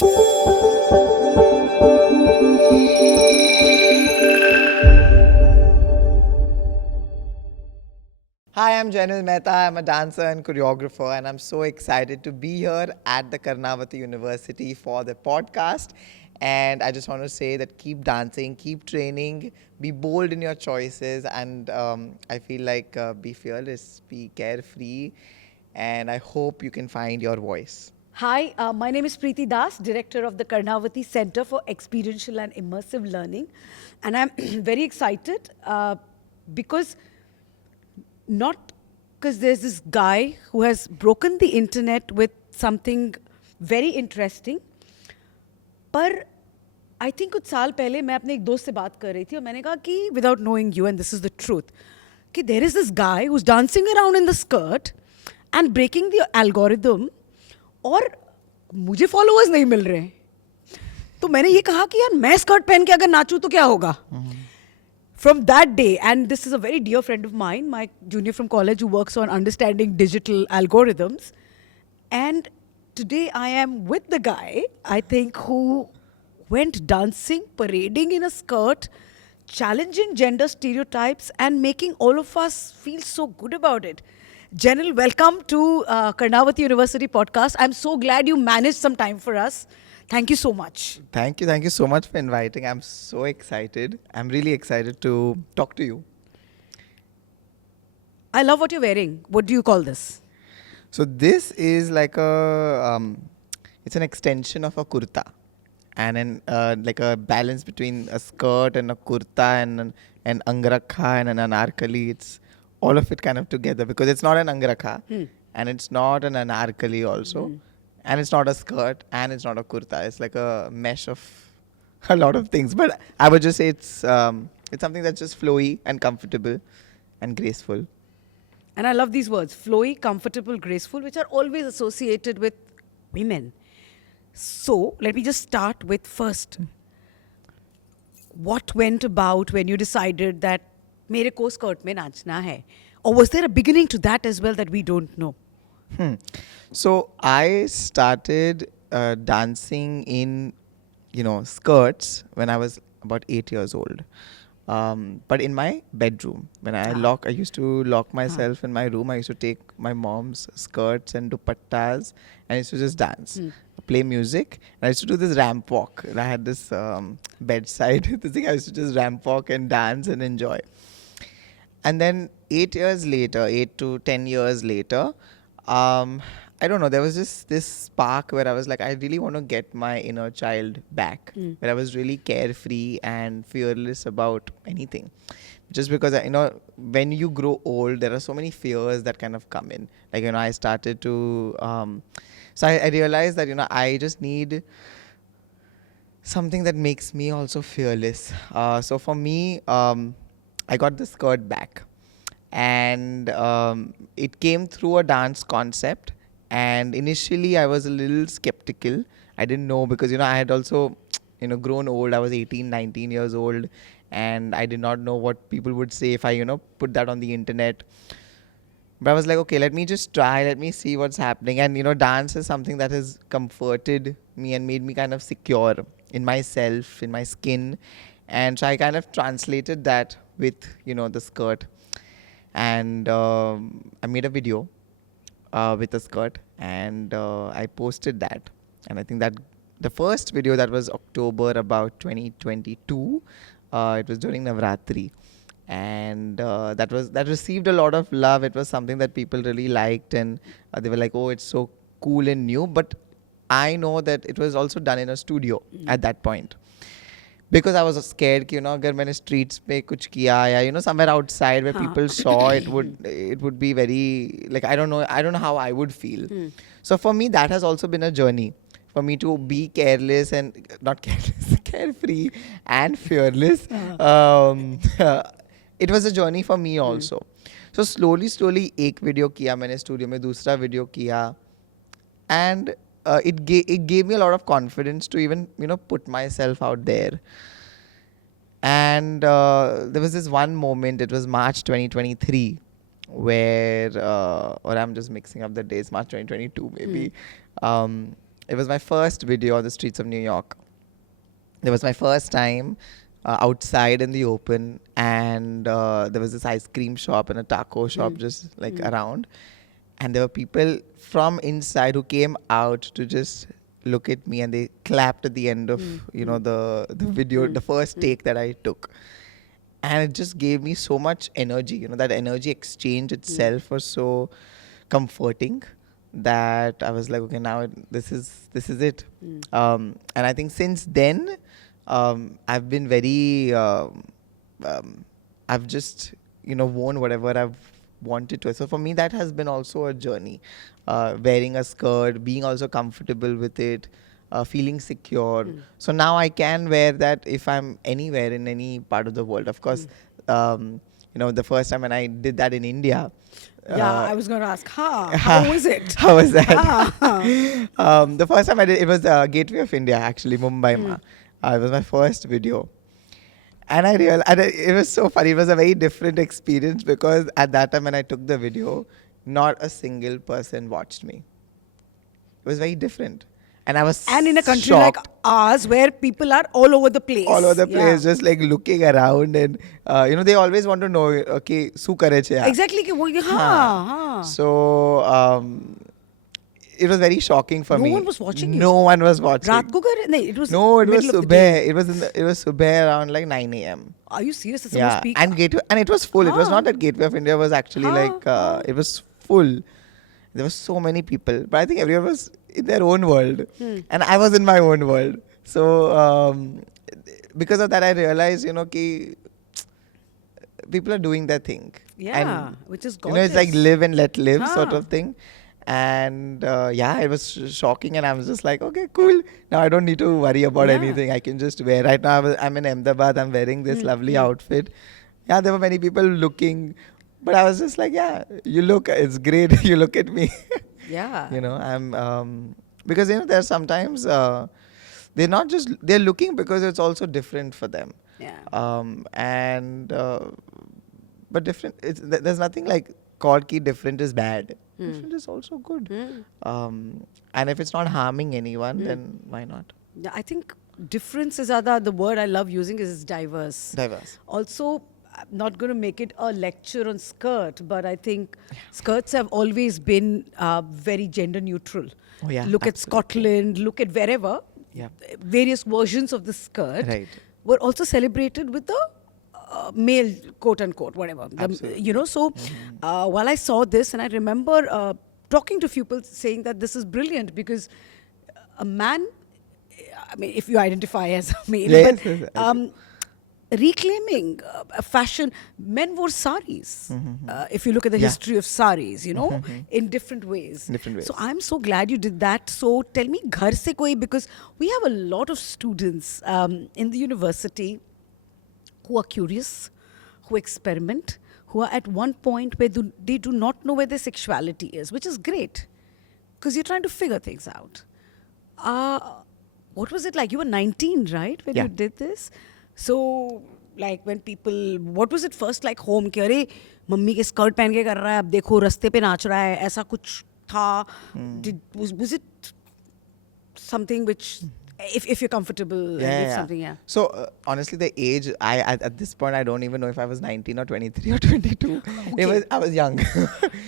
Hi, I'm Jainil Mehta. I'm a dancer and choreographer, and I'm so excited to be here at the Karnavati University for the podcast. And I just want to say that keep dancing, keep training, be bold in your choices, and I feel like be fearless, be carefree, and I hope you can find your voice. Hi, my name is Preeti Das, Director of the Karnavati Center for Experiential and Immersive Learning. And I'm very excited because not because there's this guy who has broken the internet with something very interesting. पर I think कुछ साल पहले मैं अपने एक दोस्त से बात कर रही थी और मैंने कहा कि without knowing you and this is the truth कि there is this guy who is dancing around in the skirt and breaking the algorithm और मुझे फॉलोअर्स नहीं मिल रहे हैं. तो मैंने ये कहा कि यार मैं स्कर्ट पहन के अगर नाचूं तो क्या होगा. From that day, and this is a very dear friend of mine, my junior from college who works on understanding digital algorithms. And today I am with the guy, I think, who went dancing, parading in a skirt, challenging gender stereotypes and making all of us feel so good about it. Jainil, welcome to Karnavati University podcast. I'm so glad you managed some time for us. Thank you so much. Thank you so much for inviting. I'm so excited. I'm really excited to talk to you. I love what you're wearing. What do you call this? So this is like it's an extension of a kurta, and like a balance between a skirt and a kurta and an angrakha and an anarkali. It's all of it kind of together because it's not an angrakha and it's not an anarkali also. And it's not a skirt and it's not a kurta. It's like a mesh of a lot of things. But I would just say it's something that's just flowy and comfortable and graceful. And I love these words, flowy, comfortable, graceful, which are always associated with women. So let me just start with first. What went about when you decided that mere ko skirt mein nachna hai? Or was there a beginning to that as well that we don't know? So I started dancing in, skirts when I was about 8 years old. But in my bedroom, when I used to lock myself in my room. I used to take my mom's skirts and dupattas and I used to just dance, play music. And I used to do this ramp walk. And I had this bedside this thing. I used to just ramp walk and dance and enjoy. And then 8 to 10 years later, I don't know, there was just this spark where I was like, I really want to get my inner child back, where I was really carefree and fearless about anything. Just because, when you grow old, there are so many fears that kind of come in. Like, I started to, so I realized that, I just need something that makes me also fearless. So for me, I got the skirt back. And it came through a dance concept. And initially I was a little skeptical. I didn't know because, I had also, grown old. I was 18, 19 years old. And I did not know what people would say if I, put that on the internet. But I was like, okay, let me just try. Let me see what's happening. And, dance is something that has comforted me and made me kind of secure in myself, in my skin. And so I kind of translated that with, the skirt. And I made a video with a skirt and I posted that. And I think that the first video, that was October about 2022. It was during Navratri. And that received a lot of love. It was something that people really liked. And they were like, oh, it's so cool and new. But I know that it was also done in a studio at that point. Because I was scared कि अगर मैंने streets पे कुछ किया या somewhere outside where people saw it would be very, like, I don't know how I would feel. So for me that has also been a journey for me to be careless and not careless, carefree and fearless. It was a journey for me also. So slowly एक video किया मैंने studio में, दूसरा video किया, and it gave me a lot of confidence to even put myself out there. And there was this one moment, it was March 2023, where or I'm just mixing up the days, March 2022 maybe. it was my first video on the streets of New York. It was my first time outside in the open, and there was this ice cream shop and a taco shop just like around, and there were people from inside who came out to just look at me, and they clapped at the end of the video, the first take that I took, and it just gave me so much energy. That energy exchange itself was so comforting that I was like, okay, now this is it. And I think since then, I've been very, I've just worn whatever I've wanted to. So for me, that has been also a journey. Wearing a skirt, being also comfortable with it, feeling secure. So now I can wear that if I'm anywhere in any part of the world. Of course, the first time when I did that in India. I was going to ask, how was it? How was that? The first time I did it was Gateway of India, actually, Mumbai. It was my first video. And I realized, and it was so funny. It was a very different experience because at that time when I took the video, not a single person watched me. It was very different. And I was And in a country shocked. like ours, where people are all over the place. All over the place, just like looking around, and they always want to know, okay, su kare che? Exactly. So it was very shocking for me. No one was watching you. No one was watching. Raat ko kar? No, it was No, it was middle of the day. subah. It was subah around like 9 a.m. Are you serious? That's Yeah, peak. and it was full. It was not that Gateway of India was actually it was full. There were so many people, but I think everyone was in their own world, and I was in my own world. So because of that, I realized, ki people are doing their thing. Yeah, and, which is gorgeous. It's like live and let live sort of thing. And it was shocking, and I was just like, okay, cool. Now I don't need to worry about anything. I can just wear. Right now I'm in Ahmedabad. I'm wearing this lovely outfit. Yeah, there were many people looking, but I was just like, yeah, you look. It's great. You look at me. Yeah. I'm because there are sometimes they're looking because it's also different for them. Yeah. But different. There's nothing like called ki different is bad. Different is also good. And if it's not harming anyone, then why not? Yeah, I think differences are the word I love using is diverse. Diverse. Also, I'm not going to make it a lecture on skirt, but I think skirts have always been very gender neutral. Oh, yeah, Look at absolutely. Scotland, look at wherever. Yeah. Various versions of the skirt Right. were also celebrated with the male, quote unquote, whatever. Absolutely. So while I saw this, and I remember talking to people saying that this is brilliant because a man, I mean, if you identify as a male, Yes, but reclaiming fashion, men wore saris. If you look at the history of saris, in different ways. Different ways. So I'm so glad you did that. So tell me, ghar se koi, because we have a lot of students in the university who are curious, who experiment, who are at one point where they do not know where their sexuality is, which is great because you're trying to figure things out. What was it like? You were 19, right, when Yeah. you did this? So, like when people, what was it first like home? कि अरे mummy के skirt पहन के कर रहा है, अब देखो रास्ते पे नाच रहा है, ऐसा कुछ था? Was it something which, if you're comfortable, and if something, yeah. So honestly, the age at this point I don't even know if I was 19 or 23 or 22. I was young.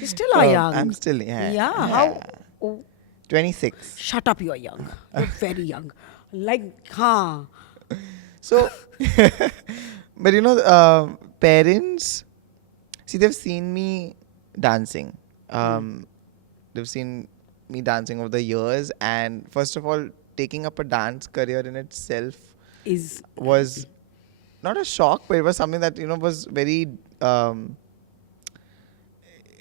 You still are young. I'm still How? Oh, 26. shut up! You are young. You're very young. Like, huh? So, but parents, see, they've seen me dancing. They've seen me dancing over the years, and first of all, taking up a dance career in itself was not a shock, but it was something that was very.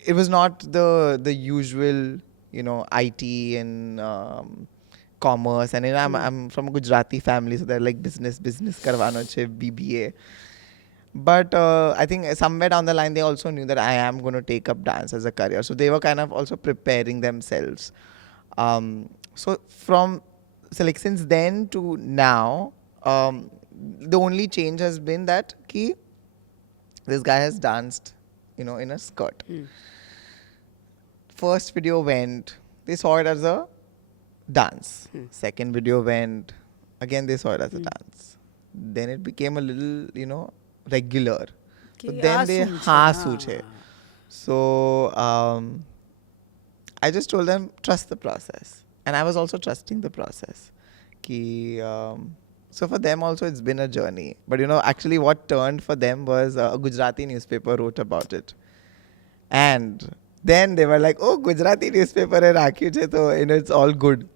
It was not the usual, IT and commerce, and I'm from a Gujarati family, so they're like business karwano che BBA. But I think somewhere down the line they also knew that I am going to take up dance as a career, so they were kind of also preparing themselves. So since then to now, the only change has been that this guy has danced, in a skirt. First video went, they saw it as a dance. Second video went, again they saw it as a dance. Then it became a little, regular. So कि then they, आंसू छे, हाँ, हाँ. So I just told them, trust the process. And I was also trusting the process. So for them also, it's been a journey. But actually what turned for them was a Gujarati newspaper wrote about it. And then they were like, oh, Gujarati newspaper hai rakhiyu chhe, so it's all good.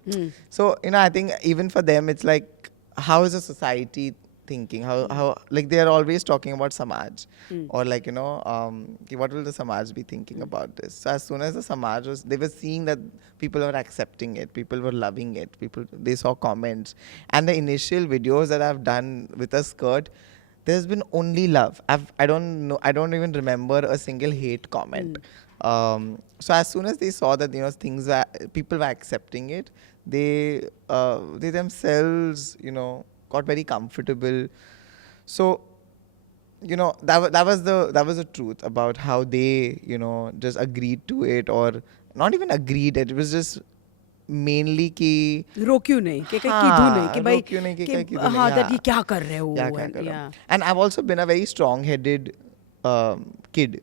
So I think even for them it's like, how is a society thinking? How like they are always talking about Samaj, or like ki what will the Samaj be thinking about this? So as soon as the Samaj was, they were seeing that people were accepting it, people were loving it, they saw comments, and the initial videos that I've done with a skirt, there's been only love. I don't know. I don't even remember a single hate comment. So as soon as they saw that people were accepting it, they themselves got very comfortable. So that was the truth about how they just agreed to it, or not even agreed. It was just mainly कि रोक्यू नहीं कि कहीं कीधु नहीं कि भाई रोक्यू नहीं कि कि कहीं कीधु नहीं, हाँ दैट हाँ, ये क्या कर रहे हो क्या क्या कर रहा yeah. हूँ. And I've also been a very strong-headed kid.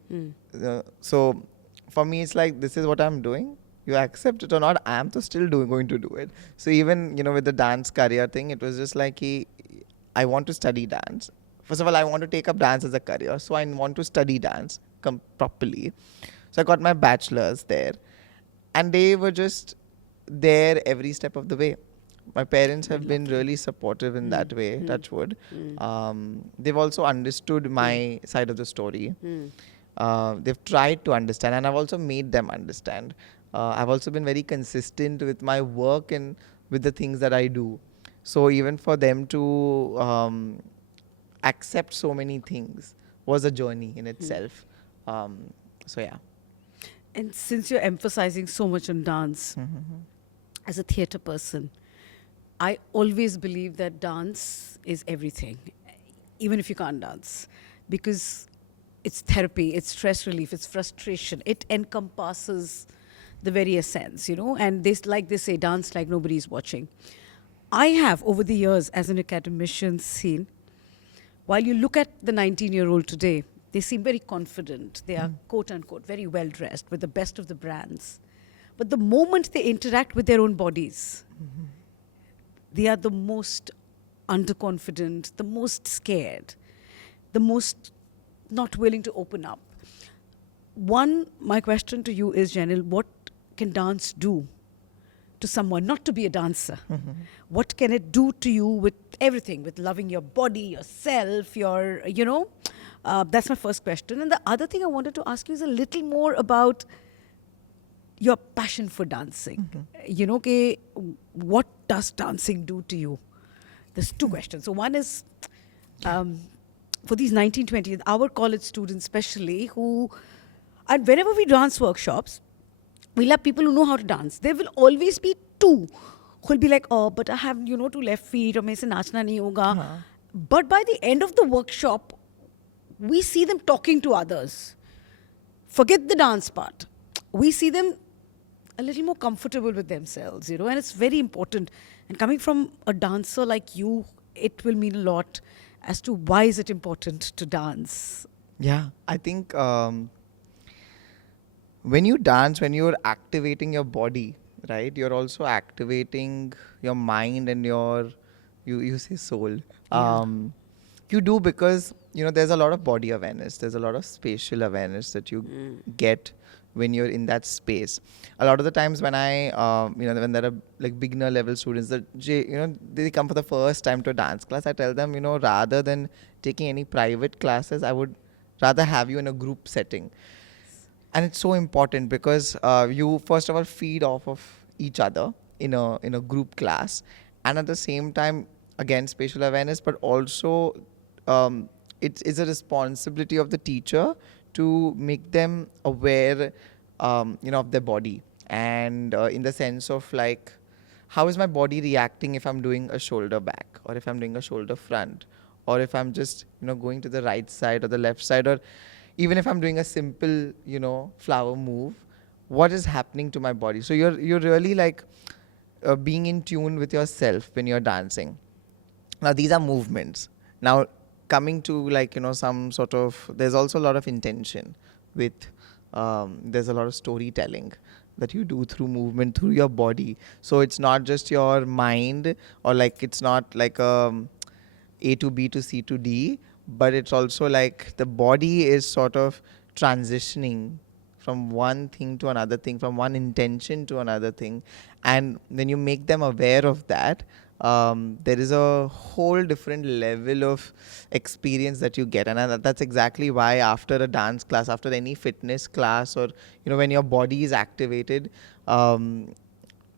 So for me, it's like, this is what I'm doing. You accept it or not, I am to still going to do it. So even with the dance career thing, it was just like I want to study dance. First of all, I want to take up dance as a career, so I want to study dance properly. So I got my bachelor's there, and they were just there every step of the way. My parents have been really supportive in that way, touch wood. They've also understood my side of the story. They've tried to understand, and I've also made them understand. I've also been very consistent with my work and with the things that I do. So even for them to accept so many things was a journey in itself. So yeah. And since you're emphasizing so much on dance, as a theatre person, I always believe that dance is everything, even if you can't dance, because it's therapy, it's stress relief, it's frustration. It encompasses the very essence, and like they say, dance like nobody's watching. I have, over the years, as an academician, seen, while you look at the 19-year-old today, they seem very confident. They are, quote unquote, very well dressed with the best of the brands. But the moment they interact with their own bodies, they are the most underconfident, the most scared, the most not willing to open up. My question to you is, Jainil, what can dance do to someone, not to be a dancer? What can it do to you with everything, with loving your body, yourself, that's my first question. And the other thing I wanted to ask you is a little more about your passion for dancing. What does dancing do to you? There's two questions. So one is, for these 19, 20, our college students especially, and whenever we dance workshops, we'll have people who know how to dance. There will always be two who'll be like, oh, but I have, two left feet, or main se nachna nahi hoga. But by the end of the workshop, we see them talking to others. Forget the dance part. We see them a little more comfortable with themselves, and it's very important. And coming from a dancer like you, it will mean a lot as to why is it important to dance. Yeah, I think when you dance, when you're activating your body, right, you're also activating your mind and you say soul. Yeah. You do, because there's a lot of body awareness, there's a lot of spatial awareness that you get when you're in that space. A lot of the times when when there are like beginner level students that they come for the first time to a dance class, I tell them, rather than taking any private classes, I would rather have you in a group setting. And it's so important because you first of all feed off of each other in a group class, and at the same time, again, spatial awareness, but also it's a responsibility of the teacher to make them aware of their body, and in the sense of like, how is my body reacting if I'm doing a shoulder back, or if I'm doing a shoulder front, or if I'm just going to the right side or the left side, or even if I'm doing a simple flower move, what is happening to my body? So you're really like being in tune with yourself when you're dancing. Now these are movements. Now coming to like, some sort of, there's also a lot of intention with, there's a lot of storytelling that you do through movement, through your body. So it's not just your mind, or like it's not like A to B to C to D, but it's also like the body is sort of transitioning from one thing to another thing, from one intention to another thing. And when you make them aware of that, there is a whole different level of experience that you get. And that's exactly why after a dance class, after any fitness class, or, when your body is activated,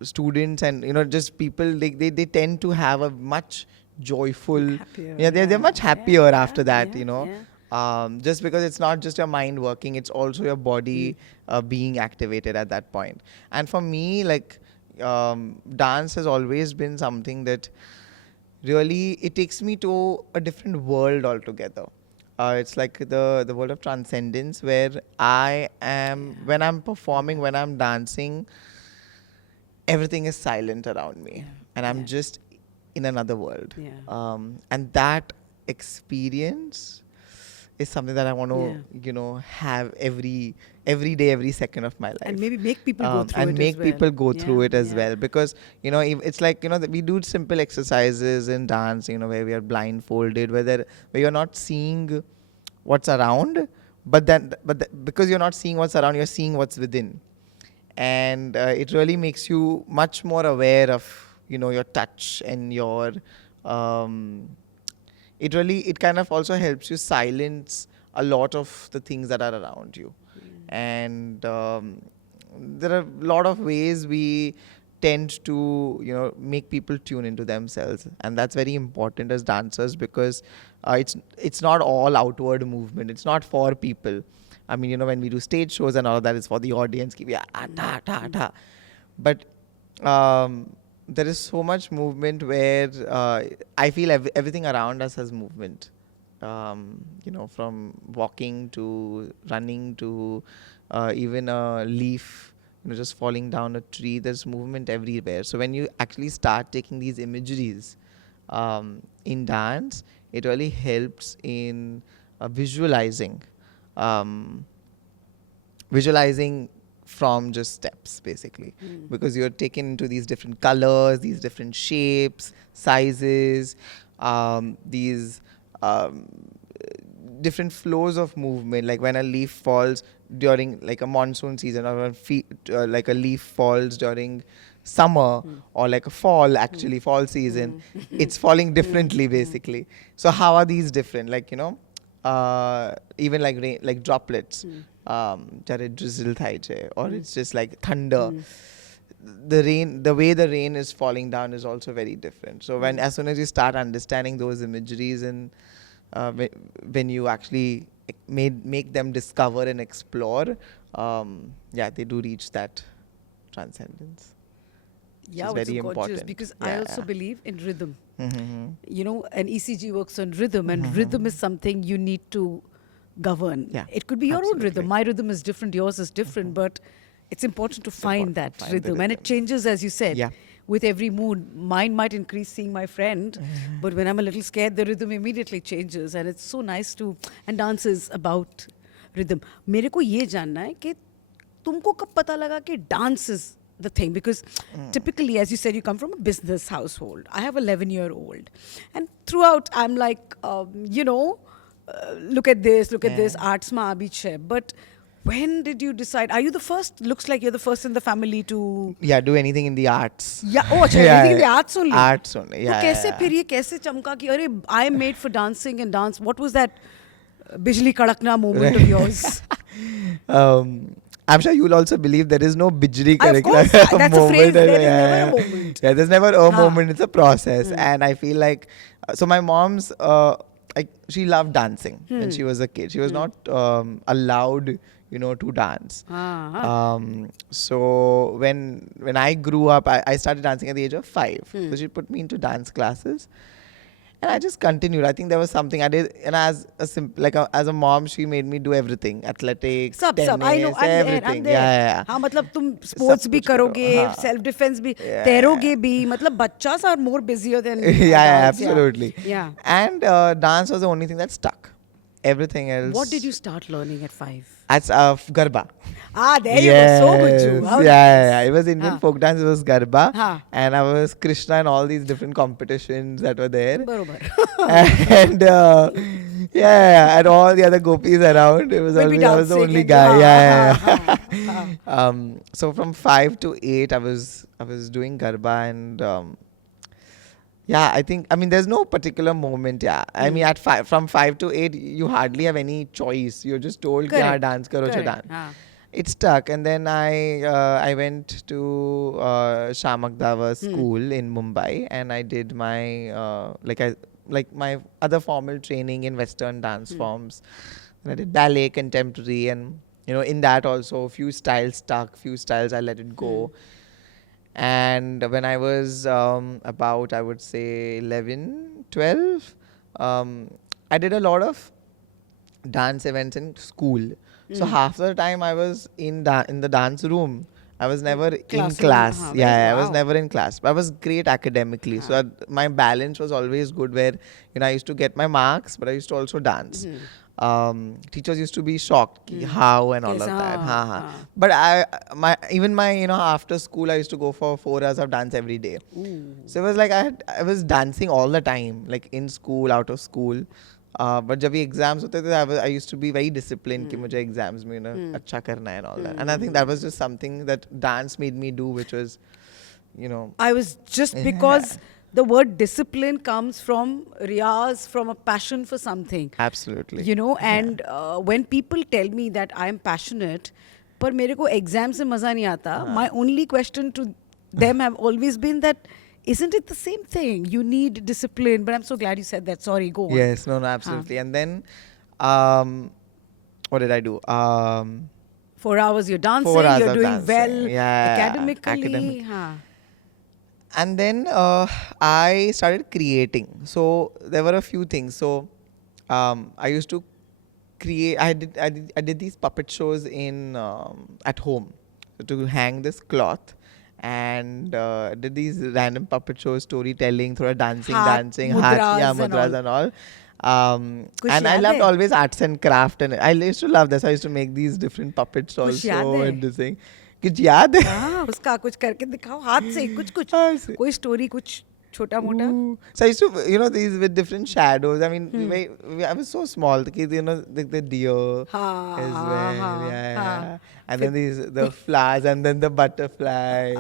students and, just people, they tend to have a much joyful, Happier, they're much happier after that, yeah. just because it's not just your mind working, it's also your body being activated at that point. And for me, like, dance has always been something that really, it takes me to a different world altogether. It's like the world of transcendence, where I am, when I'm performing, when I'm dancing, everything is silent around me, and I'm just in another world. And that experience is something that I want to, have every day, every second of my life. And maybe make people go through it and make as well. people go through it as Yeah. well, because, it's like, that we do simple exercises in dance, where we are blindfolded, where you're not seeing what's around, but because you're not seeing what's around, you're seeing what's within. And it really makes you much more aware of, your touch and your, it kind of also helps you silence a lot of the things that are around you. And there are a lot of ways we tend to, make people tune into themselves, and that's very important as dancers, because it's not all outward movement. It's not for people. I mean, when we do stage shows and all of that, it's for the audience. But there is so much movement where I feel everything around us has movement. From walking to running to even a leaf, just falling down a tree. There's movement everywhere. So when you actually start taking these imageries in dance, it really helps in visualizing. Visualizing from just steps, basically, because you're taken into these different colors, these different shapes, sizes, these different flows of movement. Like when a leaf falls during like a monsoon season, or when like a leaf falls during summer, or like a fall, actually fall season, it's falling differently, basically. So how are these different? Like, even like rain, like droplets, jare drizzle thai chhe, or it's just like thunder. The way the rain is falling down is also very different. So as soon as you start understanding those imageries, and when you actually make them discover and explore, they do reach that transcendence. Yeah, which it's is very so gorgeous, important. because I also believe in rhythm. Mm-hmm. An ECG works on rhythm, and rhythm is something you need to govern. Yeah, It could be your own rhythm. absolutely. My rhythm is different, yours is different, but it's important to find important that to find the rhythm. And it rhythm. changes, as you said, Yeah. with every mood. Mine might increase seeing my friend, but when I'm a little scared, the rhythm immediately changes. And it's so nice to, and dance is about rhythm. मेरे को ये जानना है कि तुमको कब पता लगा कि dance is the thing? Because typically, as you said, you come from a business household. I have 11-year-old, and throughout I'm like, look at this, arts ma abhi chhe. But when did you decide? Are you the first? Looks like you're the first in the family to. Yeah, do anything in the arts. Yeah. Oh, achha, anything in the arts only. Arts only. तो Yeah. कैसे yeah, फिर ये कैसे चमका कि अरे I am made for dancing and dance? What was that bijli kadakna moment of yours? I'm sure you'll also believe there is no bijli Of course, that's a moment. phrase. There is never a moment. Yeah, there's never a Haan. moment. It's a process. And I feel like, so my mom's, like, she loved dancing when she was a kid. She was not allowed, to dance. So when I grew up, I started dancing at the age of 5. So she put me into dance classes. And I just continued. I think there was something I did, and as a mom, she made me do everything: athletics, सब I know, tennis, I'm there, I'm everything. there. Yeah. हाँ मतलब तुम सब sports भी कुछ करो. करोगे, हाँ. सेल्फ डिफेंस भी, Yeah. तैरोगे भी, मतलब बच्चास are more busier than Yeah, adults. absolutely. Yeah. And dance was the only thing that stuck. Everything else. What did you start learning at 5? As Garba. There you go. So good, you. Yes, How yeah. nice. It was Indian हाँ. folk dance. It was Garba, हाँ. and I was Krishna in all these different competitions that were there. बरोबर. And and all the other gopis around. It was Will be always I was the dancing only and guy. हाँ, Yeah, हाँ, yeah. हाँ. So from 5 to 8, I was doing Garba, and yeah, I mean, there's no particular moment. Yeah, I mean, from 5 to 8, you hardly have any choice. You're just told, "Yeah, Correct. dance karo, cha Correct. dance." It stuck, and then I went to Shamak Dava school in Mumbai, and I did my like my other formal training in Western dance forms. And I did ballet, contemporary, and in that also, few styles stuck, few styles I let it go. And when I was about, I would say 11, 12, I did a lot of dance events in school. So half the time I was in the dance room. I was never in Classroom, class. I was wow. never in class. But I was great academically. So my balance was always good where, I used to get my marks, but I used to also dance. Teachers used to be shocked how and all Yes, of that. हाँ. But my after school I used to go for 4 hours of dance every day. So it was like I was dancing all the time, like in school, out of school. But जब ये exams होते थे, I used to be very disciplined कि मुझे exams में अच्छा करना है and all that. And I think that was just something that dance made me do, which was, I was just because the word discipline comes from riyaz, from a passion for something. Absolutely. And when people tell me that I am passionate, पर मेरे को exam से मजा नहीं आता, my only question to them have always been that, isn't it the same thing? You need discipline. But I'm so glad you said that. Sorry, go on. Yes, no, absolutely. And then, what did I do? 4 hours you're dancing, 4 hours you're of doing dancing. well Yeah, academically. And then I started creating. So there were a few things. So I used to create. I did these puppet shows in at home, so to hang this cloth. And did these random puppet shows, storytelling, through dancing, mudras mudras and all. कुछ And I याद loved है? always arts and craft, and I used to love this. I used to make these different puppets कुछ याद also है? and this thing. कुछ याद है? उसका कुछ करके दिखाओ हाथ से कुछ हाँ, से. कोई स्टोरी कुछ छोटा मोटा. So I used to, these with different shadows. I mean, I was so small. The deer as well. Yeah. And then the flowers and then the butterfly.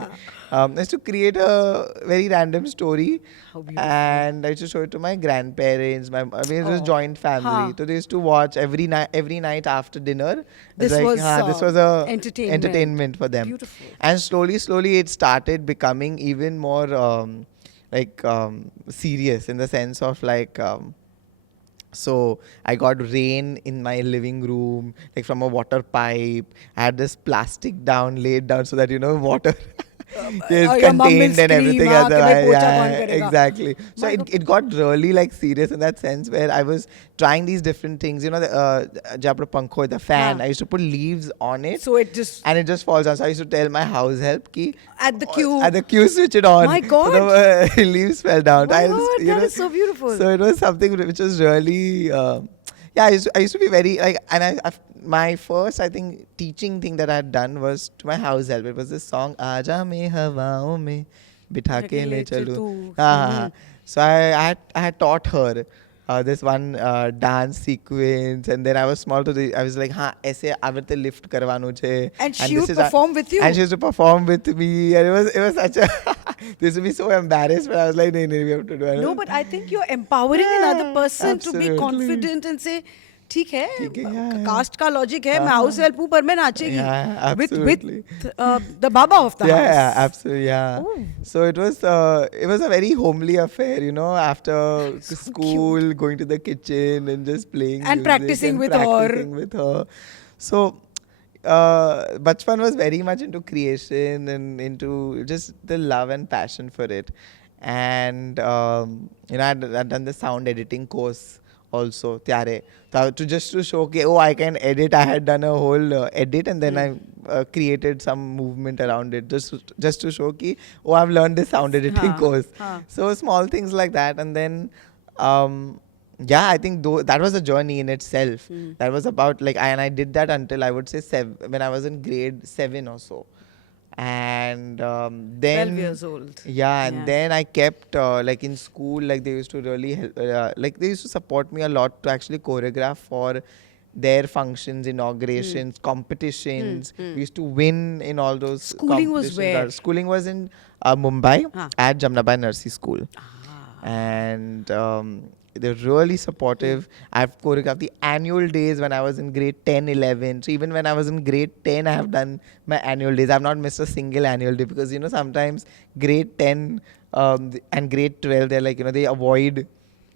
I used to create a very random story. How beautiful. And I used to show it to my grandparents. I mean, it was joint family. So they used to watch every night after dinner. This It's was, this was a entertainment for them. Beautiful. And slowly it started becoming even more serious, in the sense of so I got rain in my living room, like from a water pipe. I had this plastic laid down so that water is your mum will contained and everything. scream, कि भाई पोछा कौन Yeah, करेगा? exactly. So it got really serious in that sense, where I was trying these different things. The Jabra Pankho, the fan. I used to put leaves on it. So it just falls down. So I used to tell my house help ki at the queue switch it on. My God. So the leaves fell down. My God, that is so beautiful. So it was something which was really I used to be very my first, I think, teaching thing that I had done was to my house help. It was this song, Aaja mein hawaon mein bitha ke le chalu. So I had taught her this one dance sequence, and then I was small, I was like, aise avarte lift karvanu che. And she would perform with you? And she used to perform with me, and it was such a this would be so embarrassed, but I was like, no, we have to do it. No, but I think you're empowering another person to be absolutely. confident and say, ठीक है, yeah. Cast का logic है, मैं house help हूँ पर मैं नाचेगी. Yeah, with absolutely. the baba of the house. Yeah, absolutely, yeah. Ooh. So it was a very homely affair, after school, going to the kitchen and just playing And music practicing and with practicing with her. So Bachpan was very much into creation and into just the love and passion for it. And I'd done the sound editing course also. Tyare. So to just to show कि, oh, I can edit. I had done a whole edit, and then I created some movement around it just to show कि, oh, I've learned this sound editing course. So small things like that, and then yeah, I think that was a journey in itself. That was about like and I did that until I would say when I was in grade 7 or so. And then 12 years old. yeah, and then I kept like in school, like they used to really help, like they used to support me a lot to actually choreograph for their functions, inaugurations, competitions. We used to win in all those Schooling was competitions. where? Our schooling was in Mumbai Ah. at Jamnabai Nursery School. And they're really supportive. I've choreographed the annual days when I was in grade 10, 11. So even when I was in grade 10, I have done my annual days. I've not missed a single annual day because, sometimes grade 10 and grade 12, they're like, they avoid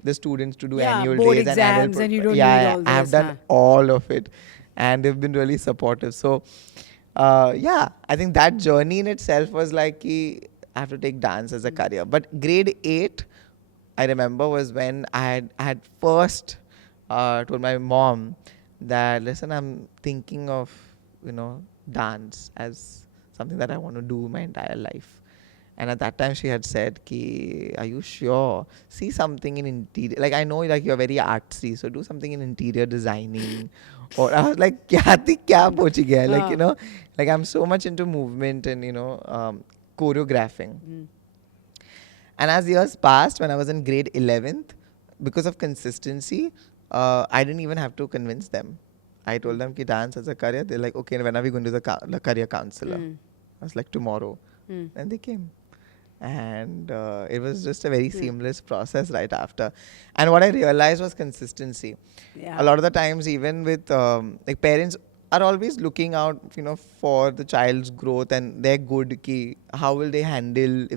the students to do annual board days exams and and you don't need yeah, all I have this, done all of it. And they've been really supportive. So, yeah, I think that journey in itself was like, I have to take dance as a career. But grade 8, I remember, was when I had first told my mom that, listen, I'm thinking of, dance as something that I want to do my entire life. And at that time she had said, Ki, are you sure? See something in interior. Like, I know like you're very artsy, so do something in interior designing. Or I was like, kya pochi gaya? Like, like I'm so much into movement and, choreographing. And as years passed, when I was in grade 11th, because of consistency, I didn't even have to convince them. I told them ki dance as a career. They're like, okay, when are we going to the career counselor? I was like, tomorrow. And they came. And it was just a very seamless process right after. And what I realized was consistency. A lot of the times, even with like parents are always looking out, for the child's growth, and they're good ki how will they handle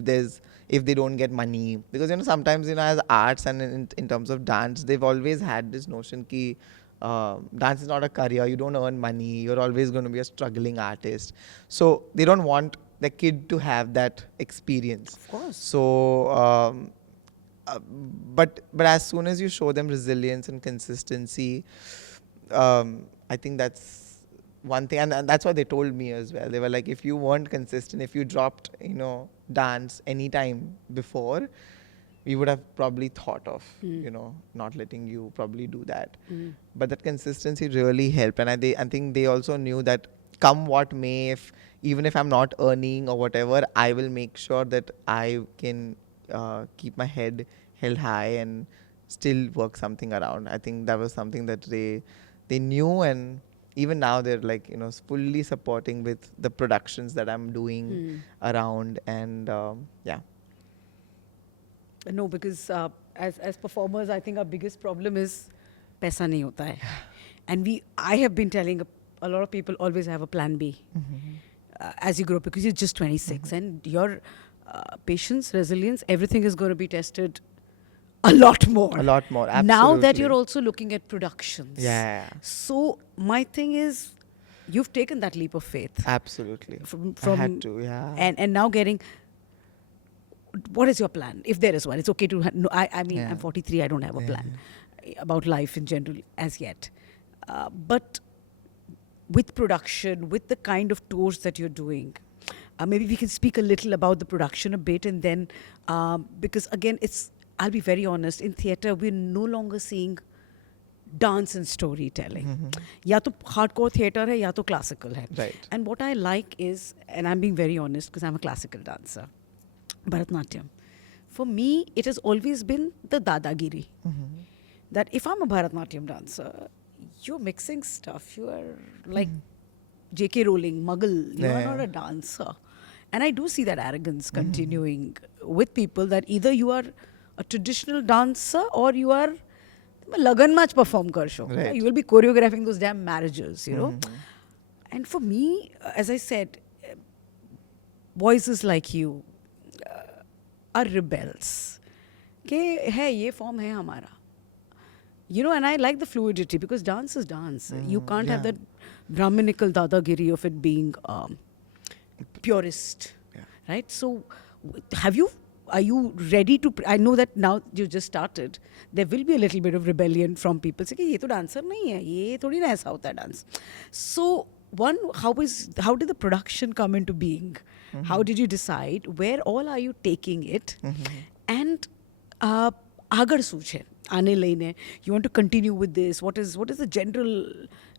if they don't get money, because sometimes as arts and in terms of dance, they've always had this notion ki dance is not a career, you don't earn money, you're always going to be a struggling artist, so they don't want the kid to have that experience. Of course. So but as soon as you show them resilience and consistency, I think that's one thing, and that's what they told me as well. They were like, if you weren't consistent, if you dropped dance anytime before, we would have probably thought of not letting you probably do that. But that consistency really helped, and I think they also knew that come what may, even if I'm not earning or whatever, I will make sure that I can keep my head held high and still work something around. I think that was something that they knew, and even now they're like fully supporting with the productions that I'm doing around, and yeah. No, because as performers, I think our biggest problem is paisa nahi hota hai. And I have been telling a lot of people always have a plan B as you grow up, because you're just 26 and your patience, resilience, everything is going to be tested a lot more. A lot more, absolutely. Now that you're also looking at productions. Yeah. So my thing is, you've taken that leap of faith. Absolutely. From I had to, yeah. And now getting, what is your plan? If there is one, it's okay to. No, I mean, Yeah. I'm 43. I don't have a plan about life in general as yet. But with production, with the kind of tours that you're doing, maybe we can speak a little about the production a bit, and then because again, I'll be very honest. In theatre, we're no longer seeing dance and storytelling. Ya to hardcore theatre hai, ya to classical hai. Right. And what I like is, and I'm being very honest because I'm a classical dancer, Bharatanatyam. For me, it has always been the dadagiri. That if I'm a Bharatanatyam dancer, you're mixing stuff. You are like J.K. Rowling, Muggle. You are not a dancer. And I do see that arrogance continuing with people, that either you are a traditional dancer or you are lagan match perform kar show. Right. You will be choreographing those damn marriages, And for me, as I said, voices like you are rebels. Ke hai, ye form hai hamara. And I like the fluidity, because dance is dance. You can't have that Brahminical dadagiri of it being purist, right? So, have you are you ready to? I know that now you just started. There will be a little bit of rebellion from people saying, "ये तो dancer नहीं है, ये थोड़ी ना ऐसा होता है dance." So one, how did the production come into being? How did you decide? Where all are you taking it? And agar soch hai, aane lane, you want to continue with this. What is the general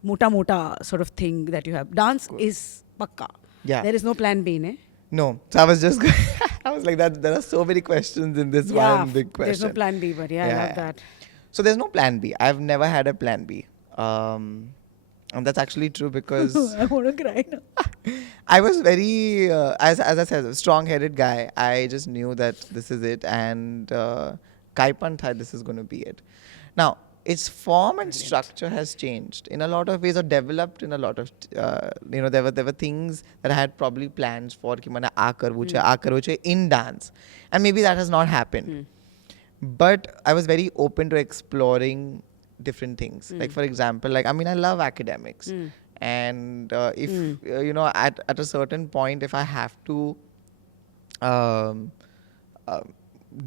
mota sort of thing that you have? Dance is pakka. Yeah. There is no plan B, ne? No. So I was just I was like that. There are so many questions in this one big question. There's no plan B, but I love that. So there's no plan B. I've never had a plan B. And that's actually true because I want to cry now. I was very, as I said, a strong-headed guy. I just knew that this is it, and Kaipan thai, this is going to be it. Now, its form and structure has changed in a lot of ways, or developed in a lot of, there were things that I had probably plans for, ki maine aa karvuche in dance, and maybe that has not happened. But I was very open to exploring different things. Like, for example, I love academics. And if, at a certain point, if I have to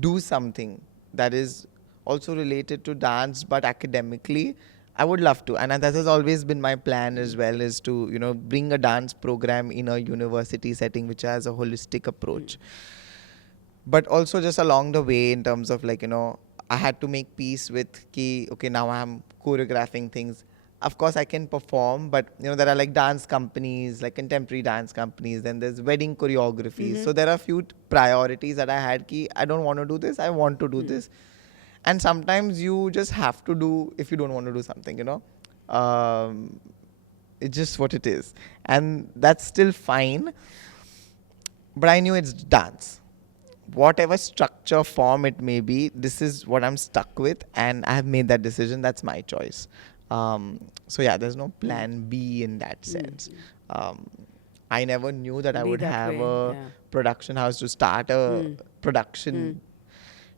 do something that is also related to dance, but academically, I would love to. And that has always been my plan as well, is to, bring a dance program in a university setting, which has a holistic approach. But also just along the way, in terms of I had to make peace with ki, okay, now I'm choreographing things. Of course, I can perform, but there are dance companies, contemporary dance companies, then there's wedding choreographies. So there are a few priorities that I had ki, I don't want to do this, I want to do this. And sometimes you just have to do, if you don't want to do something, it's just what it is. And that's still fine. But I knew it's dance. Whatever structure, form it may be, this is what I'm stuck with, and I have made that decision. That's my choice. So yeah, there's no plan B in that sense. I never knew that I would have a production house to start a production,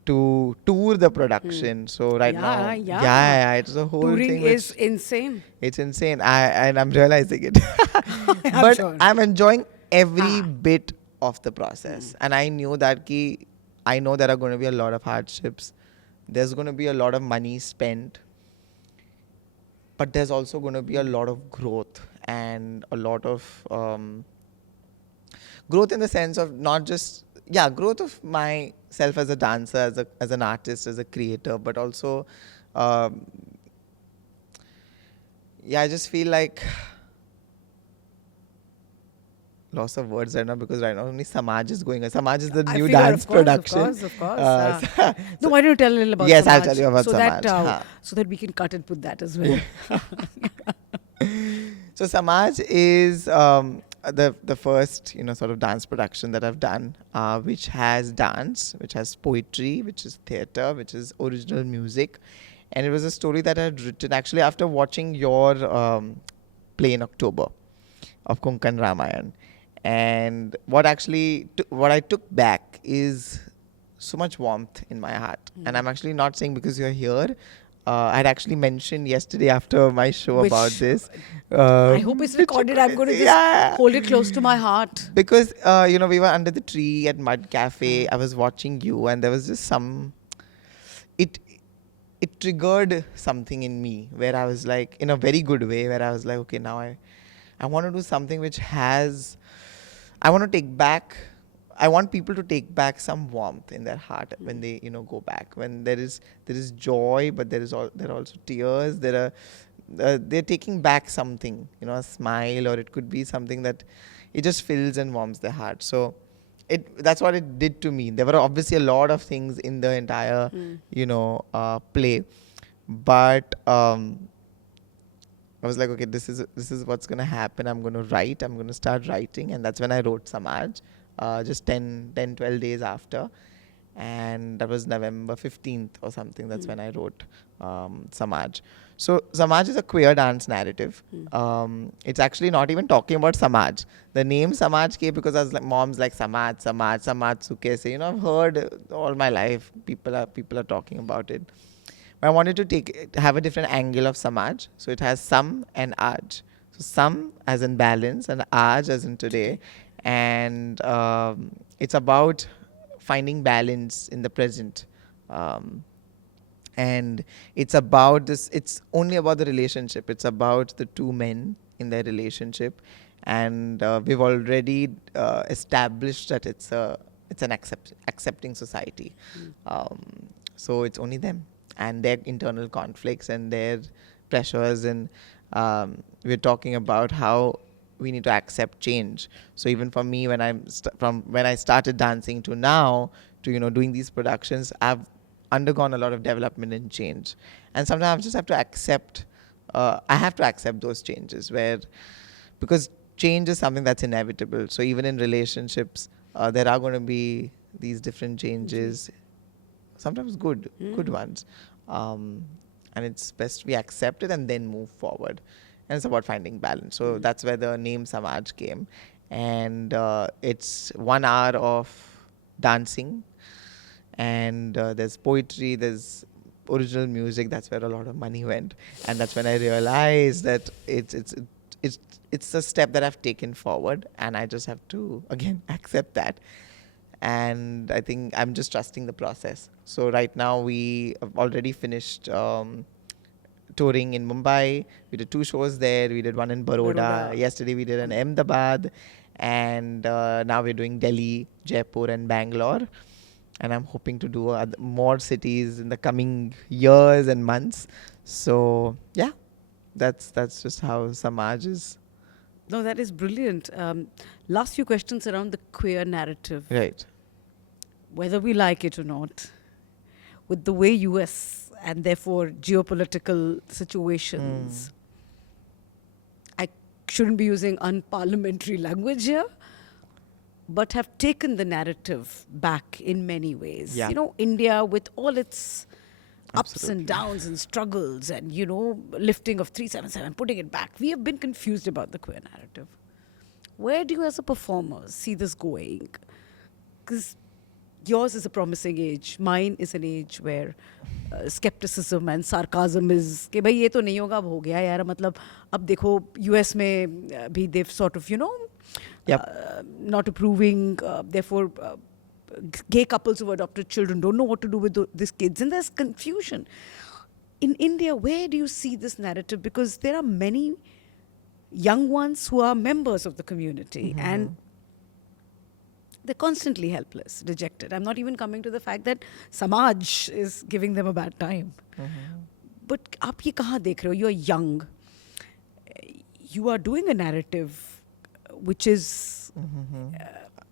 to tour the production. So right now, it's a whole touring thing. Touring is insane. It's insane, and I'm realizing it. But sure. I'm enjoying every bit of the process. And I knew that I know there are going to be a lot of hardships. There's going to be a lot of money spent. But there's also going to be a lot of growth, and a lot of growth in the sense of not just, growth of myself as a dancer, as an artist, as a creator, but also, I just feel like loss of words right now, because right now only Samaj is going on. Samaj is the new dance production. Of course. No, why don't you tell a little about Samaj? Yes, I'll tell you about Samaj. So that we can cut and put that as well. So Samaj is the first, sort of dance production that I've done, which has dance, which has poetry, which is theatre, which is original music. And it was a story that I had written actually after watching your play in October of Konkan Ramayan. And what I took back is so much warmth in my heart. And I'm actually not saying because you're here. I'd actually mentioned yesterday after my show about this. I hope it's recorded. I'm going to just hold it close to my heart. Because, we were under the tree at Mud Cafe. I was watching you, and there was just it triggered something in me where I was like, in a very good way, where I was like, okay, now I want to do something which I want people to take back some warmth in their heart when they, go back. When there is joy, but there are also tears. They're taking back something, a smile, or it could be something that it just fills and warms their heart. So that's what it did to me. There were obviously a lot of things in the entire, play, but I was like, okay, this is what's going to happen. I'm going to write. I'm going to start writing. And that's when I wrote Samaj, just 12 days after. And that was November 15th or something. That's when I wrote Samaj. So Samaj is a queer dance narrative. It's actually not even talking about Samaj. The name Samaj came because I was like, mom's like Samaj Suke. I've heard all my life. People are talking about it. But I wanted to have a different angle of Samaj. So it has Sam and Aj. So Sam as in balance and Aj as in today. And it's about finding balance in the present. Um, and it's about this, it's only about the relationship. It's about the two men in their relationship. And we've already established that it's an accepting society. So it's only them and their internal conflicts and their pressures. And we're talking about how we need to accept change. So even for me, when from when I started dancing to now, to doing these productions, I've undergone a lot of development and change. And sometimes I just have to accept. I have to accept those changes, because change is something that's inevitable. So even in relationships, there are going to be these different changes, sometimes good ones. And it's best we accept it and then move forward. And it's about finding balance. So that's where the name Samaj came. And it's 1 hour of dancing, and there's poetry, there's original music. That's where a lot of money went. And that's when I realized that it's a step that I've taken forward, and I just have to again accept that. And I think I'm just trusting the process. So right now we have already finished touring in Mumbai. We did 2 shows there. We did one in Baroda. Yesterday we did an Ahmedabad, and now we're doing Delhi, Jaipur, and Bangalore. And I'm hoping to do more cities in the coming years and months. So yeah, that's just how Samaj is. No, that is brilliant. Last few questions around the queer narrative. Right. Whether we like it or not, with the way US and therefore geopolitical situations, I shouldn't be using unparliamentary language here, but have taken the narrative back in many ways. Yeah. India with all its ups Absolutely. and downs and struggles and, lifting of 377, putting it back. We have been confused about the queer narrative. Where do you as a performer see this going? Because yours is a promising age. Mine is an age where skepticism and sarcasm is कि भाई ये तो नहीं होगा, अब हो गया यार, मतलब अब देखो US में भी they've sort of, not approving, therefore gay couples who adopted children don't know what to do with these kids, and there's confusion. In India, where do you see this narrative? Because there are many young ones who are members of the community and they're constantly helpless, rejected. I'm not even coming to the fact that Samaj is giving them a bad time. But आप ये कहाँ देख रहे हो? You're young. You are doing a narrative which is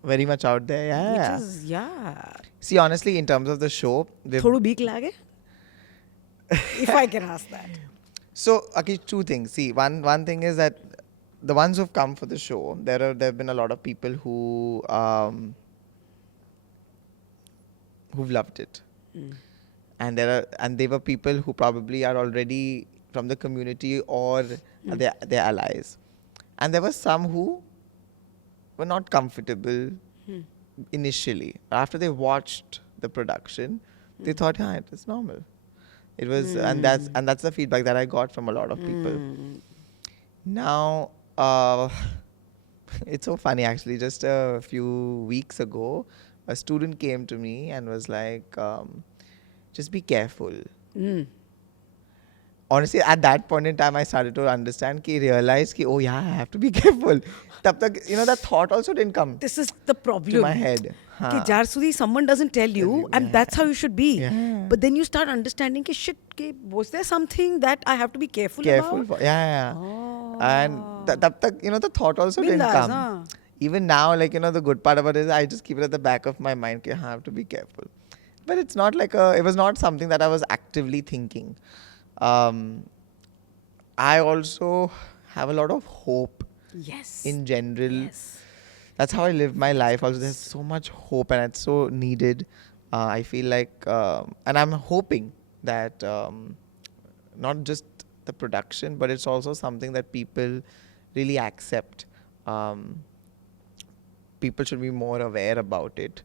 very much out there. Yeah. which is, yeah. See, honestly, in terms of the show, थोड़ा beak लागे? If I can ask that. So, okay, 2 things. See, one thing is that the ones who've come for the show, there have been a lot of people who've loved it, and they were people who probably are already from the community or they're allies, and there were some who were not comfortable initially. After they watched the production, they thought, yeah, it was normal. It was, and that's the feedback that I got from a lot of people. Now, it's so funny actually. Just a few weeks ago, a student came to me and was like, just be careful. Honestly, at that point in time, I started to realize, oh yeah, I have to be careful. Tab tak, that thought also didn't come This is the problem. to my head. कि jar સુધી someone doesn't tell you, and that's how you should be. Yeah. But then you start understanding कि shit, was there something that I have to be careful about? Yeah. And tab tak, the thought also didn't Bindas, come. huh? Even now, like, the good part about it is I just keep it at the back of my mind, I have to be careful. But it's not like it was not something that I was actively thinking. I also have a lot of hope Yes. in general. Yes. That's how I live my life. Also, there's so much hope and it's so needed. I feel like, and I'm hoping that not just the production, but it's also something that people really accept. People should be more aware about it.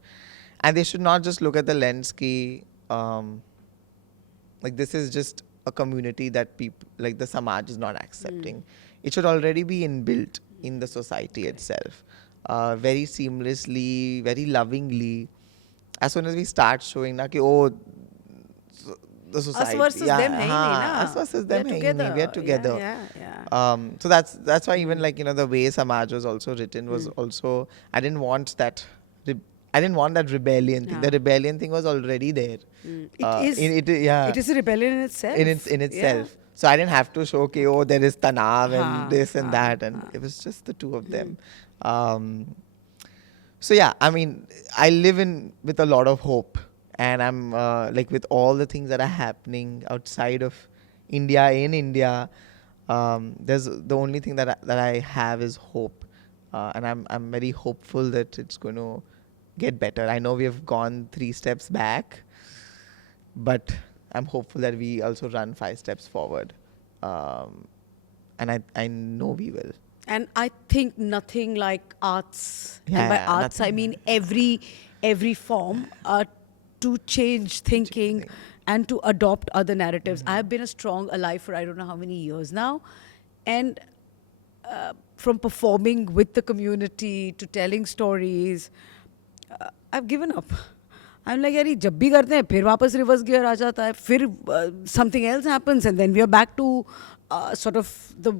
And they should not just look at the lens ki, like this is just a community that people, like the Samaj is not accepting. It should already be inbuilt in the society itself. Very seamlessly, very lovingly. as soon as we start showing na ki oh the Us society, versus yeah, them hai hi nahi na. us versus We are them hai hi nahi, we are together. Yeah. So that's why even like the way Samaj was also written was also, I didn't want that I didn't want that rebellion thing. Yeah. The rebellion thing was already there. Yeah, It is a rebellion in itself. in itself. So I didn't have to show okay, oh there is Tanav and this and that, and it was just the two of them. So yeah, I mean, I live in with a lot of hope, and I'm like with all the things that are happening outside of India, in India. There's the only thing that I have is hope, and I'm very hopeful that it's going to get better. I know we have gone 3 steps back, but I'm hopeful that we also run 5 steps forward, and I know we will. And I think nothing like arts, Yeah, and by yeah, arts I nothing. mean every form, to change thinking and to adopt other narratives. I have been a strong ally for I don't know how many years now, and from performing with the community to telling stories, I've given up. I'm like, यार ये जब भी करते हैं फिर वापस reverse gear आ जाता है, फिर something else happens and then we are back to sort of the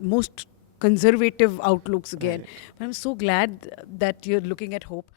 most conservative outlooks again. But I'm so glad that you're looking at hope.